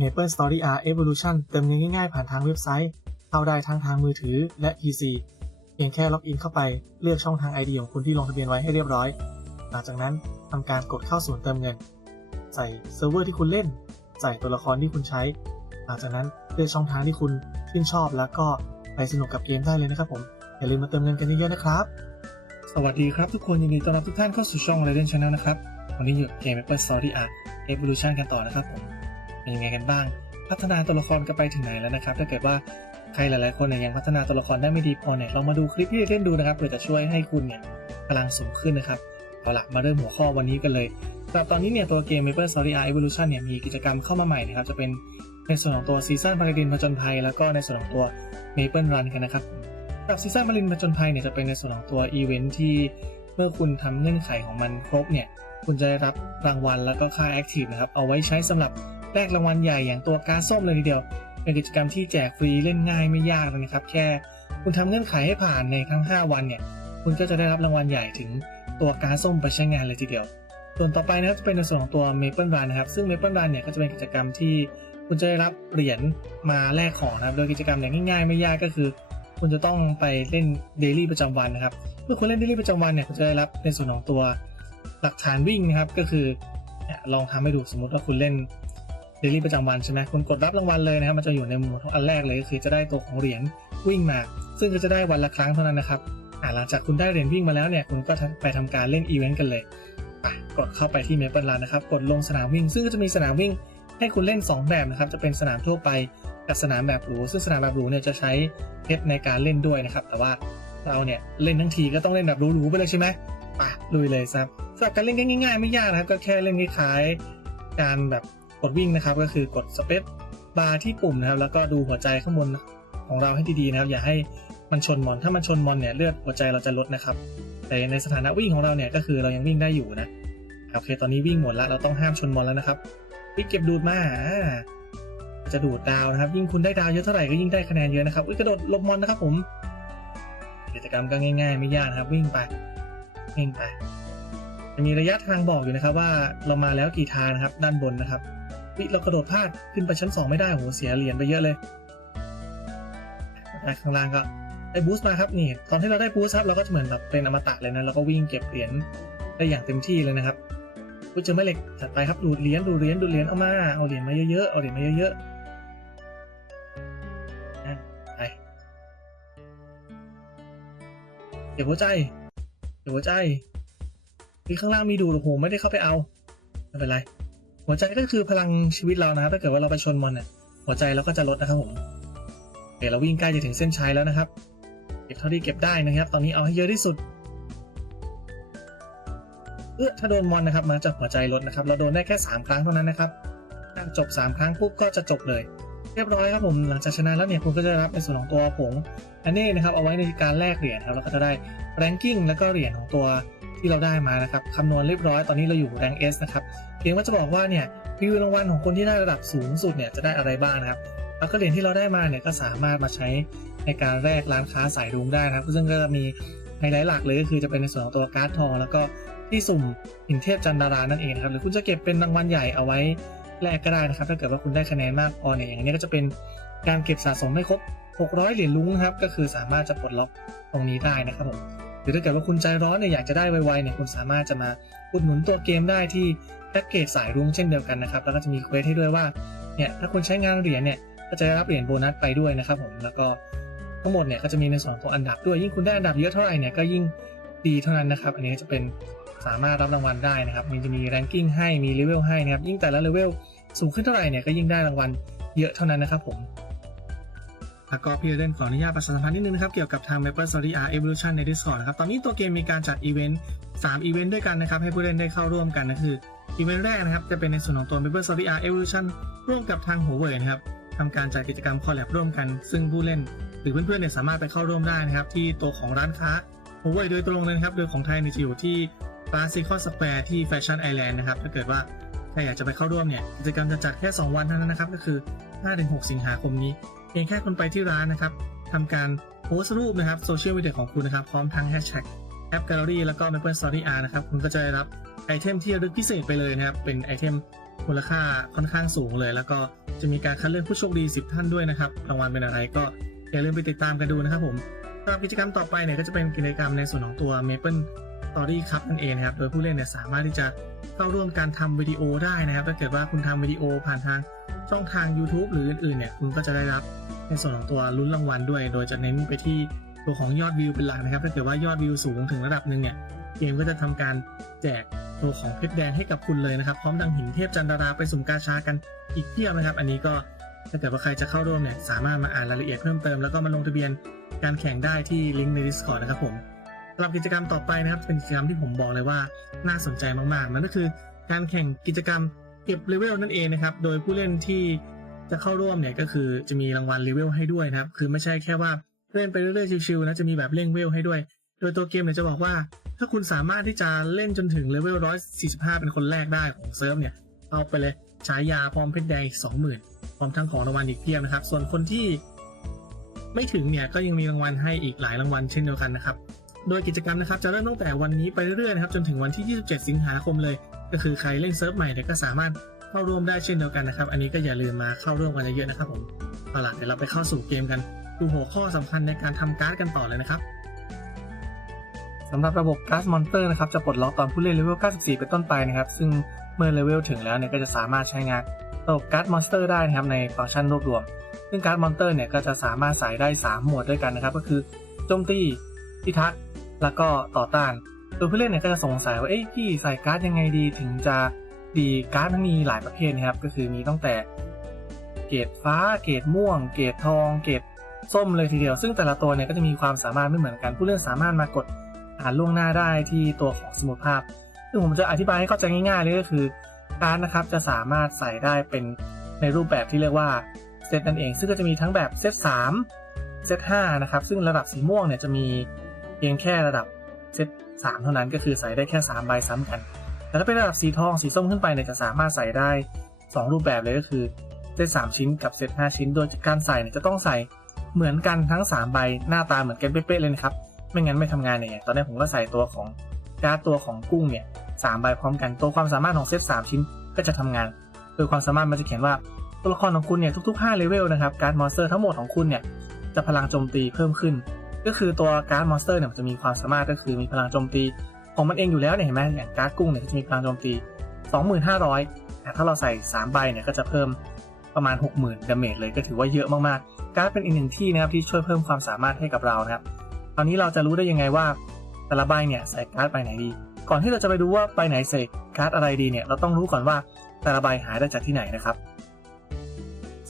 Maple Story R Evolution เติมเงินง่ายๆผ่านทางเว็บไซต์ เข้าได้ทั้งทางมือถือและ PC เพียงแค่ล็อกอินเข้าไปเลือกช่องทาง ID ของคุณที่ลงทะเบียนไว้ให้เรียบร้อย หลังจากนั้นทำการกดเข้าศูนย์เติมเงิน ใส่เซิร์ฟเวอร์ที่คุณเล่น ใส่ตัวละครที่คุณใช้ หลังจากนั้นเลือกช่องทางที่คุณชื่นชอบแล้วก็ไปสนุกกับเกมได้เลยนะครับผม อย่าลืมมาเติมเงินกันเยอะๆนะครับ สวัสดีครับทุกคนยินดีต้อนรับทุกท่านเข้าสู่ช่อง r a d e n Channel นะครับ วันนี้อยู่เกม Maple Story Art Evolution กันต่อนะครับผม เป็นยังไงกันบ้าง พัฒนาตัวละครกันไปถึงไหนแล้วนะครับ ถ้าเกิดว่าใครหลายๆคนเนี่ยยังพัฒนาตัวละครได้ไม่ดีพอเนี่ยลองมาดูคลิปที่เล่นดูนะครับเพื่อจะช่วยให้คุณเนี่ยพลังสูงขึ้นนะครับเอาละมาเริ่มหัวข้อวันนี้กันเลยสำหรับตอนนี้เนี่ยตัวเกม Maple Story R Evolution เนี่ยมีกิจกรรมเข้ามาใหม่นะครับจะเป็นในส่วนของตัวซีซั่นพาราดินผจญภัยแล้วก็ในส่วนของตัว Maple Run กันนะครับสำหรับซีซั่นพาราดินผจญภัยเนี่ยจะเป็นในส่วนของตัวอีเวนท์ที่เมื่อคุณทำเงื่อนไขของมันครบเนี่ยคุณจะได้รับรางวัลแล้วก็ค่า Active นะครับเอาไว้ใช้สำหรับ แลกรางวัลใหญ่อย่างตัวการส้มเลยทีเดียว เป็นกิจกรรมที่แจกฟรีเล่นง่ายไม่ยากเลยนะครับ แค่คุณทำเงื่อนไขให้ผ่านในทั้ง 5 วันเนี่ย คุณก็จะได้รับรางวัลใหญ่ถึงตัวการส้มไปใช้งานเลยทีเดียว ส่วนต่อไปนะครับจะเป็นในส่วนของตัว Maple Run นะครับ ซึ่ง Maple Run เนี่ยก็จะเป็นกิจกรรมที่คุณจะได้รับเหรียญมาแลกของนะครับ โดยกิจกรรมเนี่ยง่ายๆ ไม่ยากก็คือ คุณจะต้องไปเล่นเดลี่ประจำวันนะครับ เมื่อคุณเล่นเดลี่ประจำวันเนี่ยคุณจะได้รับในส่วนของตัวหลักฐานวิ่งนะครับ ก็คือลองทำให้ดูสมมติว่าคุณเล่น เดลี่ประจำวันใช่ไหมคุณกดรับรางวัลเลยนะครับมันจะอยู่ในหมวดอันแรกเลยก็คือจะได้ตัวของเหรียญวิ่งมา ซึ่งก็จะได้วันละครั้งเท่านั้นนะครับหลังจากคุณได้เหรียญวิ่งมาแล้วเนี่ยคุณก็ไปทำการเล่นอีเวนต์กันเลยกดเข้าไปที่ Maple Run นะครับกดลงสนามวิ่ง ซึ่งก็จะมีสนามวิ่งให้คุณเล่น 2 แบบนะครับจะเป็นสนามทั่วไปกับสนามแบบหรูซึ่งสนามแบบหรูเนี่ยจะใช้เพชรในการเล่นด้วยนะครับ แต่ว่าเราเนี่ยเล่นทั้งทีก็ต้องเล่นแบบหรูๆไปเลยใช่ไหมไปลุยเลยครับสำหรับการเล่นง่ายๆไม่ยากนะครับก็แค่เล่นคล้ายๆการแบบ กดวิ่งนะครับก็คือกดสเปซบาร์ที่ปุ่มนะครับ แล้วก็ดูหัวใจข้างบนของเราให้ดีๆนะครับ อย่าให้มันชนมอน ถ้ามันชนมอนเนี่ยเลือดหัวใจเราจะลดนะครับ แต่ในสถานะวิ่งของเราเนี่ยก็คือเรายังวิ่งได้อยู่นะโอเค ตอนนี้วิ่งหมดแล้วเราต้องห้ามชนมอนแล้วนะครับวิ่งเก็บดูดมาจะดูดดาวนะครับ ยิ่งคุณได้ดาวเยอะเท่าไหร่ก็ยิ่งได้คะแนนเยอะนะครับอุ้ยกระโดดลบมอนนะครับผมกิจกรรมก็ง่าย ๆ ไม่ยากนะครับ วิ่งไปวิ่งไปมีระยะทางบอกอยู่นะครับว่าเรามาแล้วกี่ทางนะครับ ด้านบนนะครับ วิเรากระโดดพลาดขึ้นไปชั้น 2 ไม่ได้โหเสียเหรียญไปเยอะเลยข้างล่างก็ได้บูสต์มาครับนี่ตอนที่เราได้บูสต์ครับเราก็จะเหมือนแบบเป็นอมตะเลยนะเราก็วิ่งเก็บเหรียญได้อย่างเต็มที่เลยนะครับก็จอแม่เหล็กถัดไปครับดูดเหรียญดูดเหรียญดูดเหรียญเอามาเอาเหรียญมาเยอะๆเอาเหรียญมาเยอะๆอะไปเก็บหัวใจเก็บหัวใจที่ข้างล่างมีดูดโอ้โหไม่ได้เข้าไปเอาไม่เป็นไร หัวใจก็คือพลังชีวิตเรานะ ถ้าเกิดว่าเราไปชนมอนเนี่ยหัวใจเราก็จะลดนะครับผมเดี๋ยวเราวิ่งใกล้จะถึงเส้นชัยแล้วนะครับ เก็บเท่าที่เก็บได้นะครับ ตอนนี้เอาให้เยอะที่สุดเออถ้าโดนมอนนะครับมาจากหัวใจลดนะครับ เราโดนได้แค่ 3 ครั้งเท่านั้นนะครับถ้าจบ 3 ครั้งปุ๊บก็จะจบเลย เรียบร้อยครับผมหลังจากชนะแล้วเนี่ยคุณก็จะรับในส่วนของตัวผงอันนี้นะครับเอาไว้ในการแลกเหรียญครับแล้วก็จะได้แรงกิ้งแล้วก็เหรียญของตัว ที่เราได้มานะครับคำนวณเรียบร้อยตอนนี้เราอยู่แรง S นะครับเพียงว่าจะบอกว่าเนี่ยวิวรางวัลของคนที่ได้ระดับสูงสุดเนี่ยจะได้อะไรบ้างนะครับแล้วก็เหรียญที่เราได้มาเนี่ยก็สามารถมาใช้ในการแลกร้านค้าสายรุ้งได้นะครับซึ่งก็จะมีไฮไลท์หลักเลยก็คือจะเป็นในส่วนของตัวการ์ดทอง แล้วก็ที่สุ่มหินเทพจันดารานั่นเองครับหรือคุณจะเก็บเป็นรางวัลใหญ่เอาไว้แลกก็ได้นะครับถ้าเกิดว่าคุณได้คะแนนมากพอเนี่ยอย่างนี้ก็จะเป็นการเก็บสะสมให้ครบ 600 เหรียญลุ้งนะครับก็คือสามารถจะปลดล็อกตรงนี้ได้นะครับผม หรือถ้าเกิดว่าคุณใจร้อนเนี่ยอยากจะได้ไวๆเนี่ยคุณสามารถจะมาอุดหนุนตัวเกมได้ที่แพ็กเกจสายรุ้งเช่นเดียวกันนะครับ แล้วก็จะมีเควสให้ด้วยว่าเนี่ยถ้าคุณใช้งานเหรียญเนี่ยก็จะได้รับเหรียญโบนัสไปด้วยนะครับผมแล้วก็ทั้งหมดเนี่ยก็จะมีในส่วนของอันดับด้วยยิ่งคุณได้อันดับเยอะเท่าไหร่เนี่ยก็ยิ่งดีเท่านั้นนะครับ อันนี้จะเป็นสามารถรับรางวัลได้นะครับ มันจะมีแรงกิ้งให้มีเลเวลให้นะครับยิ่งแต่ละเลเวลสูงขึ้นเท่าไหร่เนี่ยก็ยิ่งได้รางวัลเยอะเท่านั้นนะครับผม แล้วก็พี่เดนขออนุญาตประชาสัมพันธ์นิดนึงนะครับ เกี่ยวกับทาง Maple Story R Evolution ใน Discord นะครับ ตอนนี้ตัวเกมมีการจัดอีเวนต์3อีเวนต์ด้วยกันนะครับ ให้ผู้เล่นได้เข้าร่วมกันนะคืออีเวนต์แรกนะครับ จะเป็นในส่วนของตัว Maple Story R Evolution ร่วมกับทางหัวเว่ยนะครับทำการจัดกิจกรรมคอลแลบร่วมกัน ซึ่งผู้เล่น หรือเพื่อนๆเนี่ยสามารถไปเข้าร่วมได้นะครับ ที่ตัวของร้านค้าหัวเว่ยโดยตรงเลยนะครับ โดยของไทยเนี่ยจะอยู่ที่ Classical Square ที่ Fashion Island นะครับถ้าเกิดว่า ใครอยากจะไปเข้าร่วมเนี่ยกิจกรรมจะจัดแค่ 2 วันเท่านั้นนะครับ ก็คือ 5-6 สิงหาคมนี้ เพียงแค่คุณไปที่ร้านนะครับทำการโพสต์รูปนะครับโซเชียลมีเดียของคุณนะครับพร้อมทั้งแฮชแท็กแอปแกลเลอรี่แล้วก็ Maple Story R นะครับ คุณก็จะได้รับไอเทมที่ระลึกพิเศษไปเลยนะครับ เป็นไอเทมมูลค่าค่อนข้างสูงเลย แล้วก็จะจะมีการคัดเลือกผู้โชคดี 10 ท่านด้วยนะครับรางวัลเป็นอะไรก็อย่าลืมไปติดตามกันดูนะครับผมสำหรับกิจกรรมต่อไปเนี่ยก็จะเป็นกิจกรรมในส่วนของตัว Maple Story Cup นั่นเองนะครับ โดยผู้เล่นเนี่ยสามารถที่จะเข้าร่วมการทำวิดีโอได้นะครับ ถ้าเกิดว่าคุณทำวิดีโอผ่านทางช่องทาง YouTube หรืออื่นๆเนี่ยคุณก็จะได้รับในส่วนของตัวลุ้นรางวัลด้วย โดยจะเน้นไปที่ตัวของยอดวิวเป็นหลักนะครับ ถ้าเกิดว่ายอดวิวสูงถึงระดับหนึ่งเนี่ยเกมก็จะทำการแจกตัวของเพชรแดงให้กับคุณเลยนะครับ พร้อมดังหินเทพจันดาราไปสุ่มกาชากันอีกเพียบนะครับ อันนี้ก็ถ้าเกิดว่าใครจะเข้าร่วมเนี่ยสามารถมาอ่านรายละเอียดเพิ่มเติมแล้วก็มาลงทะเบียนการแข่งได้ที่ลิงก์ใน Discord นะครับผม สำหรับกิจกรรมต่อไปนะครับ เป็นกิจกรรมที่ผมบอกเลยว่าน่าสนใจมากๆนั่นก็คือการแข่งกิจกรรมเก็บเลเวลนั่นเองนะครับ โดยผู้เล่นที่จะเข้าร่วมเนี่ยก็คือจะมีรางวัลเลเวลให้ด้วยนะครับ คือไม่ใช่แค่ว่าเล่นไปเรื่อยๆชิวๆนะจะมีแบบเร่งเวลให้ด้วย โดยตัวเกมเนี่ยจะบอกว่า ถ้าคุณสามารถที่จะเล่นจนถึงเลเวล145 เป็นคนแรกได้ของเซิร์ฟเนี่ยเอาไปเลยฉายาพร้อมเพชรแดงอีก20,000พร้อมทั้งของรางวัลอีกเพียบนะครับ ส่วนคนที่ไม่ถึงเนี่ยก็ยังมีรางวัลให้อีกหลายรางวัลเช่นเดียวกันนะครับ โดยกิจกรรมนะครับจะเริ่มตั้งแต่วันนี้ไปเรื่อยๆนะครับจนถึงวันที่ 27 สิงหาคมเลย ก็คือใครเล่นเซิร์ฟใหม่เนี่ยก็สามารถเข้าร่วมได้เช่นเดียวกันนะครับ อันนี้ก็อย่าลืมมาเข้าร่วมกันเยอะๆนะครับผมเอาล่ะเดี๋ยวเราไปเข้าสู่เกมกันดูหัวข้อสำคัญในการทำการ์ดกันต่อเลยนะครับสำหรับระบบการ์ดมอนเตอร์นะครับจะปลดล็อกตอนผู้เล่นเลเวล 94 เป็นต้นไปนะครับ ซึ่งเมื่อเลเวลถึงแล้วเนี่ยก็จะสามารถใช้งานระบบการ์ดมอนสเตอร์ได้นะครับในฟังก์ชันรวบรวม ซึ่งการ์ดมอนเตอร์เนี่ยก็จะสามารถใส่ได้ 3 หมวดด้วยกันนะครับ ก็คือโจมตีพิทักษ์ แล้วก็ต่อต้านโดยผู้เล่นเนี่ยก็จะสงสัยว่าเอ้ยพี่ใส่การ์ดยังไงดีถึงจะดีการ์ดมันมีหลายประเภทนะครับ ก็คือมีตั้งแต่เกรดฟ้าเกรดม่วง เกรดทอง เกรดส้มเลยทีเดียว ซึ่งแต่ละตัวเนี่ยก็จะมีความสามารถไม่เหมือนกัน ผู้เล่นสามารถมากดอ่านล่วงหน้าได้ที่ตัวของสมุดภาพ ซึ่งผมจะอธิบายให้เข้าใจง่ายๆเลยก็คือการดนะครับจะสามารถใส่ได้เป็นในรูปแบบที่เรียกว่าเซตนั่นเอง ซึ่งก็จะมีทั้งแบบเซต3เซต5นะครับ ซึ่งระดับสีม่วงเนี่ยจะมี เพียงแค่ระดับเซต3เท่านั้นก็คือใส่ได้แค่3ใบซ้ำกัน แต่ถ้าเป็นระดับสีทองสีส้มขึ้นไปเนี่ยจะสามารถใส่ได้ 2 รูปแบบเลยก็คือเซต3ชิ้นกับเซต5ชิ้น โดยการใส่เนี่ยจะต้องใส่เหมือนกันทั้ง 3 ใบหน้าตาเหมือนกันเป๊ะๆเลยนะครับ ไม่งั้นไม่ทำงานเนี่ยตอนนี้ผมก็ใส่ตัวของการ์ดตัวของกุ้งเนี่ยสามใบพร้อมกันตัวความสามารถของเซต3ชิ้นก็จะทำงานโดยความสามารถมันจะเขียนว่าตัวละครของคุณเนี่ยทุกๆ5เลเวลนะครับการ์ดมอนสเตอร์ทั้งหมดของคุณเนี่ยจะพลังโจมตีเพิ่มขึ้น ก็คือตัวการ์ดมอนสเตอร์เนี่ยมันจะมีความสามารถก็คือมีพลังโจมตีของมันเองอยู่แล้วเนี่ยเห็นไหมอย่างการ์ดกุ้งเนี่ยก็จะมีพลังโจมตี 2500แต่ถ้าเราใส่ 3 ใบเนี่ยก็จะเพิ่มประมาณ 60,000ดาเมจเลยก็ถือว่าเยอะมากๆ การ์ดเป็นอีกหนึ่งที่นะครับที่ช่วยเพิ่มความสามารถให้กับเรานะครับตอนนี้เราจะรู้ได้ยังไงว่าแต่ละใบเนี่ยใส่การ์ดใบไหนดี ก่อนที่เราจะไปดูว่าใบไหนใส่การ์ดอะไรดีเนี่ยเราต้องรู้ก่อนว่าแต่ละใบหาได้จากที่ไหนนะครับ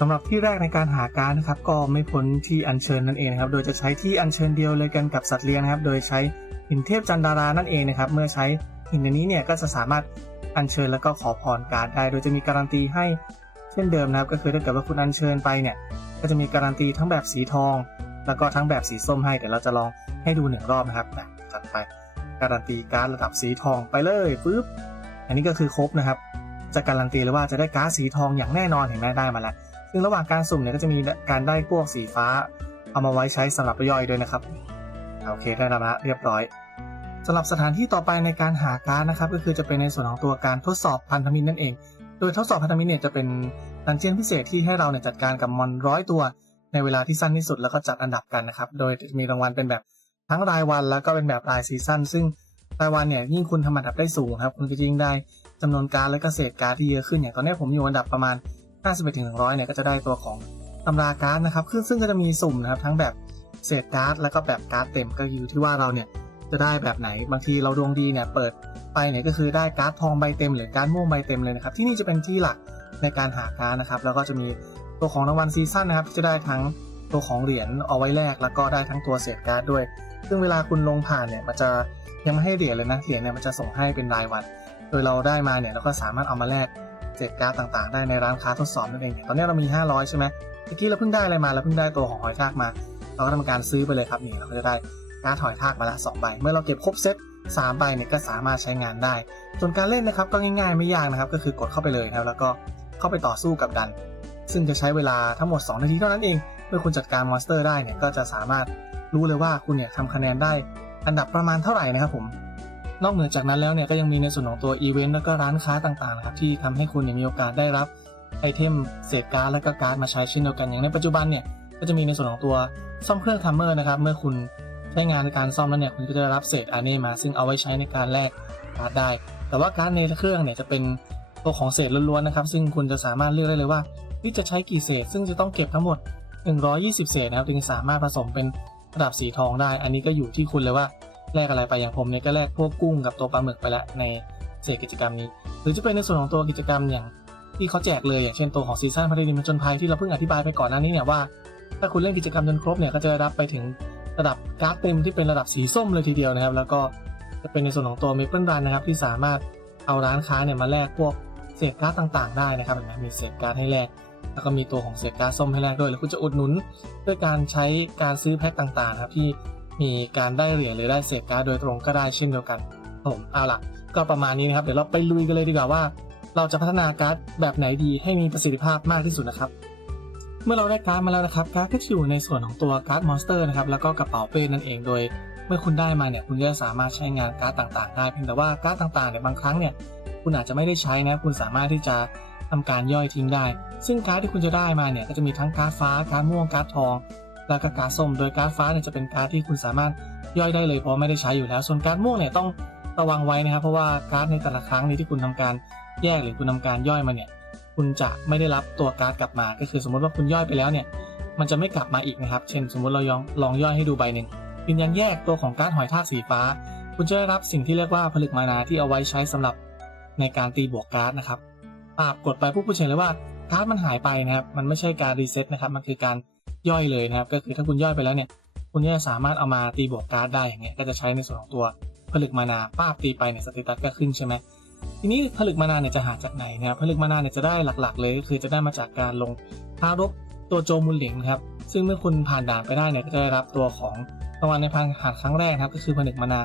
สำหรับที่แรกในการหาการนะครับก็ไม่พ้นที่อัญเชิญนั่นเองนะครับ โดยจะใช้ที่อัญเชิญเดียวเลยกันกับสัตว์เลี้ยงนะครับ โดยใช้หินเทพจันดารานั่นเองนะครับ เมื่อใช้หินอันนี้เนี่ยก็จะสามารถอัญเชิญแล้วก็ขอพรการได้ โดยจะมีการันตีให้เช่นเดิมนะครับ ก็คือถ้าเกิดว่าคุณอัญเชิญไปเนี่ย ก็จะมีการันตีทั้งแบบสีทอง แล้วก็ทั้งแบบสีส้มให้เดี๋ยวเราจะลองให้ดูหนึ่งรอบนะครับจัดไปการันตีการระดับสีทองไปเลยปึ๊บอันนี้ก็คือครบนะครับ จะการันตีเลยว่าจะได้การ์ดสีทองอย่างแน่นอนเห็นไหมได้มาแล้ว ซึ่งระหว่างการสุ่มเนี่ยก็จะมีการได้พวกสีฟ้า เอามาไว้ใช้สำหรับย่อยด้วยนะครับ โอเคได้แล้วนะเรียบร้อยสำหรับสถานที่ต่อไปในการหาการ์ดนะครับ ก็คือจะเป็นในส่วนของตัวการทดสอบพันธมิตรนั่นเอง โดยทดสอบพันธมิตรเนี่ยจะเป็นดันเจียนพิเศษที่ให้เราเนี่ยจัดการกับมอนร้อยตัว ในเวลาที่สั้นที่สุดแล้วก็จัดอันดับกันนะครับ โดยมีรางวัลเป็นแบบทั้งรายวันแล้วก็เป็นแบบรายซีซั่นซึ่งรายวันเนี่ยยิ่งคุณทำอันดับได้สูงครับคุณก็ยิ่งได้จำนวนการและก็เศษการที่เยอะขึ้นอย่างตอนนี้ผมอยู่อันดับประมาณ 51ถึง100เนี่ยก็จะได้ตัวของตำราการ์ดนะครับซึ่งซึ่งก็จะมีสุ่มนะครับทั้งแบบเศษการ์ดแล้วก็แบบการ์ดเต็มก็อยู่ที่ว่าเราเนี่ยจะได้แบบไหนบางทีเราดวงดีเนี่ยเปิดไปเนี่ยก็คือได้การ์ดทองใบเต็ม หรือการ์ดม่วงใบเต็มเลยนะครับที่นี่จะเป็นที่หลักในการหาการ์ดนะครับแล้วก็จะมีตัวของรางวัลซีซั่นนะครับที่จะได้ทั้งตัวของเหรียญเอาไว้แลกแล้วก็ได้ทั้งตัวเศษการ์ดด้วย ซึ่งเวลาคุณลงผ่านเนี่ยมันจะยังไม่ให้เหรียญเลยนะเหรียญเนี่ยมันจะส่งให้เป็นรายวัน โดยเราได้มาเนี่ยเราก็สามารถเอามาแลก เศษการ์ดต่างๆ ได้ในร้านค้าทดสอบนั่นเองตอนนี้เรามี 500 ใช่ไหมเมื่อกี้เราเพิ่งได้อะไรมาเราเพิ่งได้ตัวของหอยทากมา เราก็ทำการซื้อไปเลยครับนี่เราก็จะได้การ์ดหอยทากมาละ2ใบเมื่อเราเก็บครบเซต3ใบเนี่ยก็สามารถใช้งานได้ ส่วนการเล่นนะครับก็ง่ายๆไม่ยากนะครับก็คือกดเข้าไปเลยครับแล้วก็เข้าไปต่อสู้กับดัน ซึ่งจะใช้เวลาทั้งหมด 2 นาทีเท่านั้นเองเมื่อคุณจัดการมอนสเตอร์ได้เนี่ยก็จะสามารถรู้เลยว่าคุณเนี่ยทำคะแนนได้อันดับประมาณเท่าไหร่นะครับผม นอกเหนือจากนั้นแล้วเนี่ยก็ยังมีในส่วนของตัวอีเวนต์แล้วก็ร้านค้าต่างๆนะครับที่ทำให้คุณมีโอกาสได้รับไอเทมเศษการ์ดและก็การ์ดมาใช้เช่นเดียวกันอย่างในปัจจุบันเนี่ยก็จะมีในส่วนของตัวซ่อมเครื่องทัมเมอร์นะครับเมื่อคุณใช้งานในการซ่อมแล้วเนี่ยคุณก็จะรับเศษอาร์เน่มา ซึ่งเอาไว้ใช้ในการแลกการ์ดได้ แต่ว่าการ์ดในเครื่องเนี่ยจะเป็นตัวของเศษล้วนๆนะครับซึ่งคุณจะสามารถเลือกได้เลยว่าที่จะใช้กี่เศษ ซึ่งจะต้องเก็บทั้งหมด 120 เศษนะครับจึงสามารถผสมเป็นระดับสีทองได้ อันนี้ก็อยู่ที่คุณเลยว่า แลกอะไรไปอย่างผมเนี่ยก็แลกพวกกุ้งกับตัวปลาหมึกไปแล้วในเศษกิจกรรมนี้ หรือจะเป็นในส่วนของตัวกิจกรรมอย่างที่เขาแจกเลยอย่างเช่นตัวของซีซั่นพัฒนิมจนภัยที่เราเพิ่งอธิบายไปก่อนหน้านี้เนี่ยว่า ถ้าคุณเล่นกิจกรรมจนครบเนี่ยก็จะได้รับไปถึงระดับการ์ดเต็มที่เป็นระดับสีส้มเลยทีเดียวนะครับ แล้วก็จะเป็นในส่วนของตัวเมเปิลรันนะครับที่สามารถเอาร้านค้าเนี่ยมาแลกพวกเศษการ์ดต่างๆ ได้นะครับเห็นไหมมีเศษการ์ดให้แลกแล้วก็มีตัวของเศษการ์ดส้มให้แลกด้วยหรือคุณจะอุดหนุนด้วยการใช้การซื้อแพ็คต่างๆครับที่ มีการได้เหรียญหรือได้เศษการ์ดโดยตรงก็ได้เช่นเดียวกันผมเอาล่ะ ก็ประมาณนี้นะครับเดี๋ยวเราไปลุยกันเลยดีกว่าว่า เราจะพัฒนาการ์ดแบบไหนดีให้มีประสิทธิภาพมากที่สุดนะครับ เมื่อเราได้การ์ดมาแล้วนะครับการ์ดก็อยู่ในส่วนของตัวการ์ดมอนสเตอร์นะครับแล้วก็กระเป๋าเป้นั่นเองโดย เมื่อคุณได้มาเนี่ยคุณก็จะสามารถใช้งานการ์ดต่างๆ ได้เพียงแต่ว่าการ์ดต่างๆเนี่ยบางครั้งเนี่ยคุณอาจจะไม่ได้ใช้นะคุณสามารถที่จะทำการย่อยทิ้งได้ ซึ่งการ์ดที่คุณจะได้มาเนี่ยก็จะมีทั้งการ์ดฟ้าการ์ดม่วงการ์ดทอง แล้วก็การ์ดส้ม โดยการ์ดฟ้าเนี่ยจะเป็นการ์ดที่คุณสามารถย่อยได้เลยเพราะไม่ได้ใช้อยู่แล้ว ส่วนการ์ดม่วงเนี่ยต้องระวังไว้นะครับ เพราะว่าการ์ดในแต่ละครั้งนี้ที่คุณทำการแยกหรือคุณทำการย่อยมาเนี่ย คุณจะไม่ได้รับตัวการ์ดกลับมา ก็คือสมมติว่าคุณย่อยไปแล้วเนี่ย มันจะไม่กลับมาอีกนะครับ เช่น สมมติเราลองลองย่อยให้ดูใบหนึ่งยืนยันแยกตัวของการ์ดหอยทากสีฟ้า คุณจะได้รับสิ่งที่เรียกว่าผลึกมานาที่เอาไว้ใช้สำหรับในการตีบวกการ์ดนะครับปาบกดไปปุ๊บคุณจะเห็นเลยว่าการ์ดมันหายไปนะครับ มันไม่ใช่การรีเซ็ตนะครับ มันคือการ ย่อยเลยนะครับ ก็คือถ้าคุณย่อยไปแล้วเนี่ย คุณก็จะสามารถเอามาตีบวกการ์ดได้อย่างเงี้ยก็จะใช้ในส่วนของตัวผลึกมานาป้าบตีไปเนี่ยสเตตัสก็ขึ้นใช่ไหมทีนี้ผลึกมานาเนี่ยจะหาจากไหนนะครับผลึกมานาเนี่ยจะได้หลักๆ เลยก็คือจะได้มาจากการลงทารบตัวโจมุนหลิงครับซึ่งเมื่อคุณผ่านด่านไปได้เนี่ยก็จะได้รับตัวของรางวัลในพันหาดครั้งแรกนะครับก็คือผนึกมานา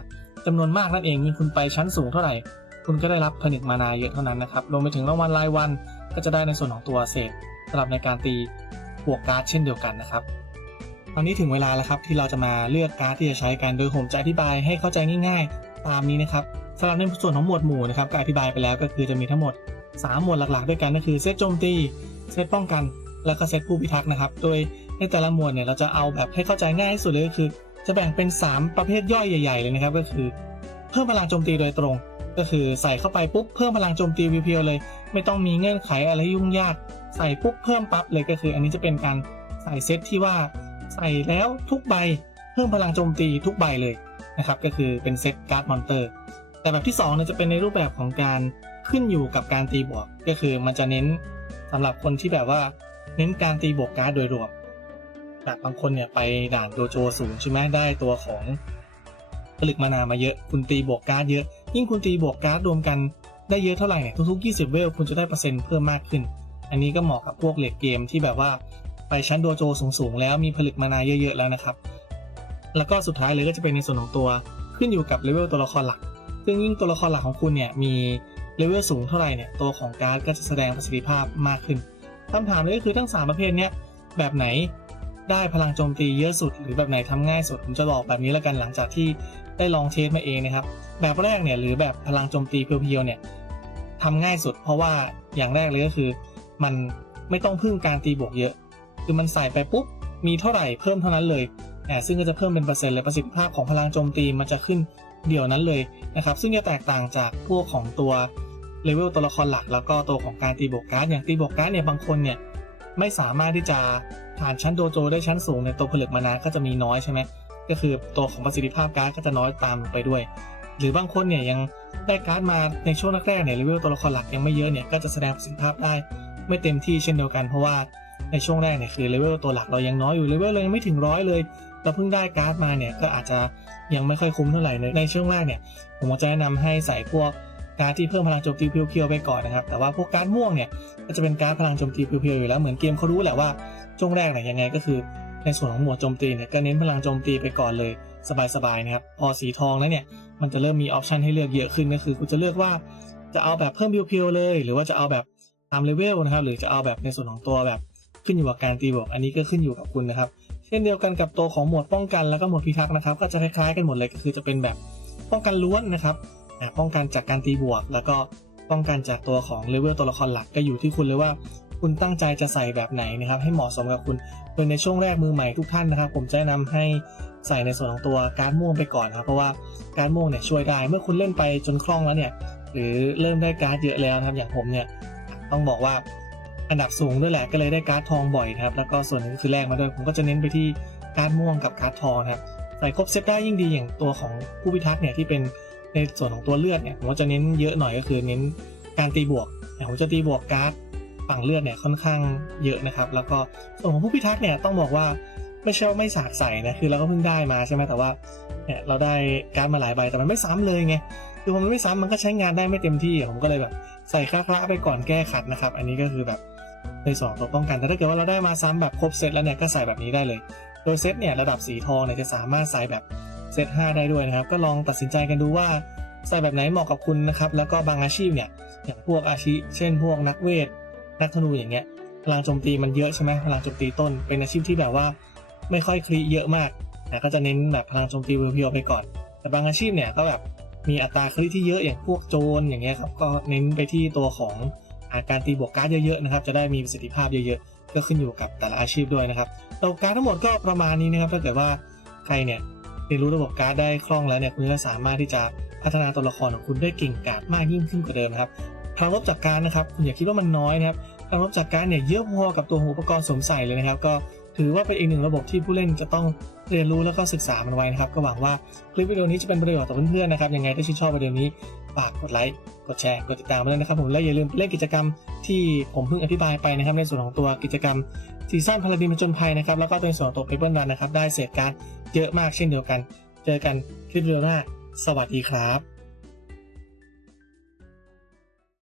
จำนวนมากนั่นเองยิ่งคุณไปชั้นสูงเท่าไหร่ คุณก็ได้รับผนึกมานาเยอะเท่านั้นนะครับรวมไปถึงรางวัลรายวันก็จะได้ในส่วนของตัวเศษสำหรับในการตี บวกการ์ดเช่นเดียวกันนะครับตอนนี้ถึงเวลาแล้วครับที่เราจะมาเลือกการ์ดที่จะใช้กันโดยผมจะอธิบายให้เข้าใจง่าย ๆ ตามนี้นะครับสำหรับในส่วนของหมวดหมู่นะครับก็อธิบายไปแล้วก็คือจะมีทั้งหมด 3 หมวดหลักๆ ด้วยกันก็คือเซตโจมตีเซตป้องกัน แล้วก็เซตผู้พิทักษ์นะครับ โดยในแต่ละหมวดเนี่ยเราจะเอาแบบให้เข้าใจง่ายที่สุดเลยก็คือ จะแบ่งเป็น 3 ประเภทย่อยใหญ่ ๆ เลยนะครับ ก็คือ เพิ่มพลังโจมตีโดยตรง ก็คือใส่เข้าไปปุ๊บเพิ่มพลังโจมตีเพียวๆเลย ไม่ต้องมีเงื่อนไขอะไรยุ่งยาก ใส่ปุ๊บเพิ่มปั๊บเลยก็คือ อันนี้จะเป็นการใส่เซตที่ว่าใส่แล้วทุกใบเพิ่มพลังโจมตีทุกใบเลยนะครับก็คือเป็นเซตการ์ดมอนเตอร์แต่แบบที่2เนี่ยจะเป็นในรูปแบบของการขึ้นอยู่กับการตีบวก ก็คือมันจะเน้นสำหรับคนที่แบบว่าเน้นการตีบวกการ์ดโดยรวมแบบบางคนเนี่ยไปด่านโดโจสูงใช่ไหมได้ตัวของผลึกมานามาเยอะ คุณตีบวกการ์ดเยอะ ยิ่งคุณตีบวกการ์ดรวมกัน ได้เยอะเท่าไหร่เนี่ยทุกๆ 20 เวลคุณจะได้เปอร์เซ็นต์เพิ่มมากขึ้น อันนี้ก็เหมาะกับพวกเลดเกมที่แบบว่าไปชั้นโดโจสูงๆ แล้วมีผลึกมานาเยอะๆ แล้วนะครับ แล้วก็สุดท้ายเลยก็จะเป็นในส่วนของตัวขึ้นอยู่กับเลเวลตัวละครหลัก ซึ่งยิ่งตัวละครหลักของคุณเนี่ยมีเลเวลสูงเท่าไหร่เนี่ยตัวของการ์ดก็จะแสดงประสิทธิภาพมากขึ้นคำถามเลยก็คือทั้ง 3 ประเภทเนี้ยแบบไหนได้พลังโจมตีเยอะสุด หรือแบบไหนทำง่ายสุดผมจะบอกแบบนี้แล้วกันหลังจากที่ได้ลองเทสมาเองนะครับ แบบแรกเนี่ยหรือแบบพลังโจมตีเพียวๆเนี่ย ทำง่ายสุด เพราะว่าอย่างแรกเลยก็คือ มันไม่ต้องพึ่งการตีบวกเยอะ คือมันใส่ไปปุ๊บมีเท่าไหร่เพิ่มเท่านั้นเลยอ่าซึ่งก็จะเพิ่มเป็นเปอร์เซ็นต์เลยประสิทธิภาพของพลังโจมตีมันจะขึ้นเดี่ยวนั้นเลยนะครับ ซึ่งจะแตกต่างจากพวกของตัวเลเวลตัวละครหลัก แล้วก็ตัวของการตีบวกการ์ดอย่างตีบวกการ์ดเนี่ยบางคนเนี่ยไม่สามารถที่จะผ่านชั้นโดโจได้ชั้นสูงในตัวผลึกมานาก็จะมีน้อยใช่ไหมก็คือตัวของประสิทธิภาพการ์ดก็จะน้อยตามไปด้วย หรือบางคนเนี่ยยังได้การ์ดมาในช่วงแรกๆเนี่ยเลเวลตัวละครหลักยังไม่เยอะเนี่ยก็จะแสดงประสิทธิภาพได้ไม่เต็มที่เช่นเดียวกันเพราะว่าในช่วงแรกเนี่ยคือเลเวลตัวหลักเรายังน้อยอยู่เลเวลเรายังไม่ถึงร้อยเลยเราเพิ่งได้การ์ดมาเนี่ยก็อาจจะยังไม่ค่อยคุ้มเท่าไหร่ในในช่วงแรกเนี่ยผมจะแนะนำให้ใส่พวกการ์ดที่เพิ่มพลังโจมตีเพียวๆไปก่อนนะครับแต่ว่าพวกการ์ดม่วงเนี่ยก็จะเป็นการ์ดพลังโจมตีเพียวๆอยู่แล้วเหมือนเกมเขารู้แหละว่าช่วงแรกเนี่ยยังไงก็คือ ในส่วนของหมวดโจมตีเนี่ยก็เน้นพลังโจมตีไปก่อนเลยสบายๆนะครับพอสีทองแล้วเนี่ย มันจะเริ่มมีออปชันให้เลือกเยอะขึ้นก็คือคุณจะเลือกว่าจะเอาแบบเพิ่มเพียวๆเลย หรือว่าจะเอาแบบตามเลเวลนะครับ หรือจะเอาแบบในส่วนของตัวแบบขึ้นอยู่กับการตีบวกอันนี้ก็ขึ้นอยู่กับคุณนะครับ เช่นเดียวกันกับตัวของหมวดป้องกันแล้วก็หมวดพิทักษ์นะครับ ก็จะคล้ายๆกันหมดเลยก็คือจะเป็นแบบป้องกันล้วนนะครับป้องกันจากการตีบวก แล้วก็ป้องกันจากตัวของเลเวลตัวละครหลักก็อยู่ที่คุณเลยว่า คุณตั้งใจจะใส่แบบไหนนะครับให้เหมาะสมกับคุณ โดยในช่วงแรกมือใหม่ทุกท่านนะครับ ผมจะแนะนำให้ใส่ในส่วนของตัวการ์ดม่วงไปก่อนครับเพราะว่าการ์ดม่วงเนี่ยช่วยได้ เมื่อคุณเล่นไปจนคล่องแล้วเนี่ยหรือเริ่มได้การ์ดเยอะแล้วนะครับ อย่างผมเนี่ยต้องบอกว่าอันดับสูงด้วยแหละก็เลยได้การ์ดทองบ่อยนะครับแล้วก็ส่วนหนึงคือแลกมาด้วยผมก็จะเน้นไปที่การ์ดม่วงกับการ์ดทองนะครับใส่ครบเซตได้ยิ่งดีอย่างตัวของผู้พิทักษ์เนี่ยที่เป็นในส่วนของตัวเลือดเนี่ยผมก็จะเน้นเยอะหน่อยก็คือเน้นการตีบวกผมจะตีบวกการ์ด ฝั่งเลือดเนี่ยค่อนข้างเยอะนะครับ แล้วก็ส่วนของผู้พิทักษ์เนี่ยต้องบอกว่าไม่ใช่ว่าไม่สากใส่นะคือเราก็เพิ่งได้มาใช่ไหมแต่ว่าเนี่ยเราได้การ์ดมาหลายใบแต่มันไม่ซ้ำเลยไงคือพอมันไม่ซ้ำมันก็ใช้งานได้ไม่เต็มที่ผมก็เลยแบบใส่คละๆไปก่อนแก้ขัดนะครับ อันนี้ก็คือแบบในสองตัวป้องกันแต่ถ้าเกิดว่าเราได้มาซ้ำแบบครบเซตแล้วเนี่ยก็ใส่แบบนี้ได้เลย โดยเซตเนี่ยระดับสีทองเนี่ยจะสามารถใส่แบบเซต5ได้ด้วยนะครับ ก็ลองตัดสินใจกันดูว่าใส่แบบไหนเหมาะกับคุณนะครับ แล้วก็บางอาชีพเนี่ย อย่างพวกอาชีพเช่นพวกนักเวท นักธนูอย่างเงี้ยพลังโจมตีมันเยอะใช่ไหมพลังโจมตีต้นเป็นอาชีพที่แบบว่าไม่ค่อยคลีเยอะมากนะก็จะเน้นแบบพลังโจมตีเพียวๆไปก่อน แต่บางอาชีพเนี่ยก็แบบมีอัตราคลีที่เยอะอย่างพวกโจรอย่างเงี้ยครับก็เน้นไปที่ตัวของอาการตีบวกการ์ดเยอะๆนะครับจะได้มีประสิทธิภาพเยอะๆ ก็ขึ้นอยู่กับแต่ละอาชีพด้วยนะครับระบบการ์ดทั้งหมดก็ประมาณนี้นะครับถ้าเกิดว่าใครเนี่ยเรียนรู้ระบบการ์ดได้คล่องแล้วเนี่ยคุณก็สามารถที่จะพัฒนาตัวละครของคุณได้เก่งกาจมากยิ่งขึ้นกว่าเดิมนะครับ พลังลบจากการนะครับคุณอย่าคิดว่ามันน้อยนะครับพลังลบจากการเนี่ยเยอะพอกับตัวอุปกรณ์สวมใส่เลยนะครับ ก็ถือว่าเป็นอีกหนึ่งระบบที่ผู้เล่นจะต้องเรียนรู้แล้วก็ศึกษามันไว้นะครับ ก็หวังว่าคลิปวิดีโอนี้จะเป็นประโยชน์ต่อเพื่อนๆนะครับยังไงถ้าชื่นชอบวิดีโอนี้ฝากกดไลค์กดแชร์กดติดตามไว้ด้วยนะครับ ผมและอย่าลืมเล่นกิจกรรมที่ผมเพิ่งอธิบายไปนะครับ ในส่วนของตัวกิจกรรมซีซั่นพาราดินผจญภัยนะครับแล้วก็ในส่วนตัวเปเปิลรันนะครับได้เศษการ์เยอะมากเช่นเดียวกัน เจอกันคลิปวิดีโอหน้าสวัสดีครับ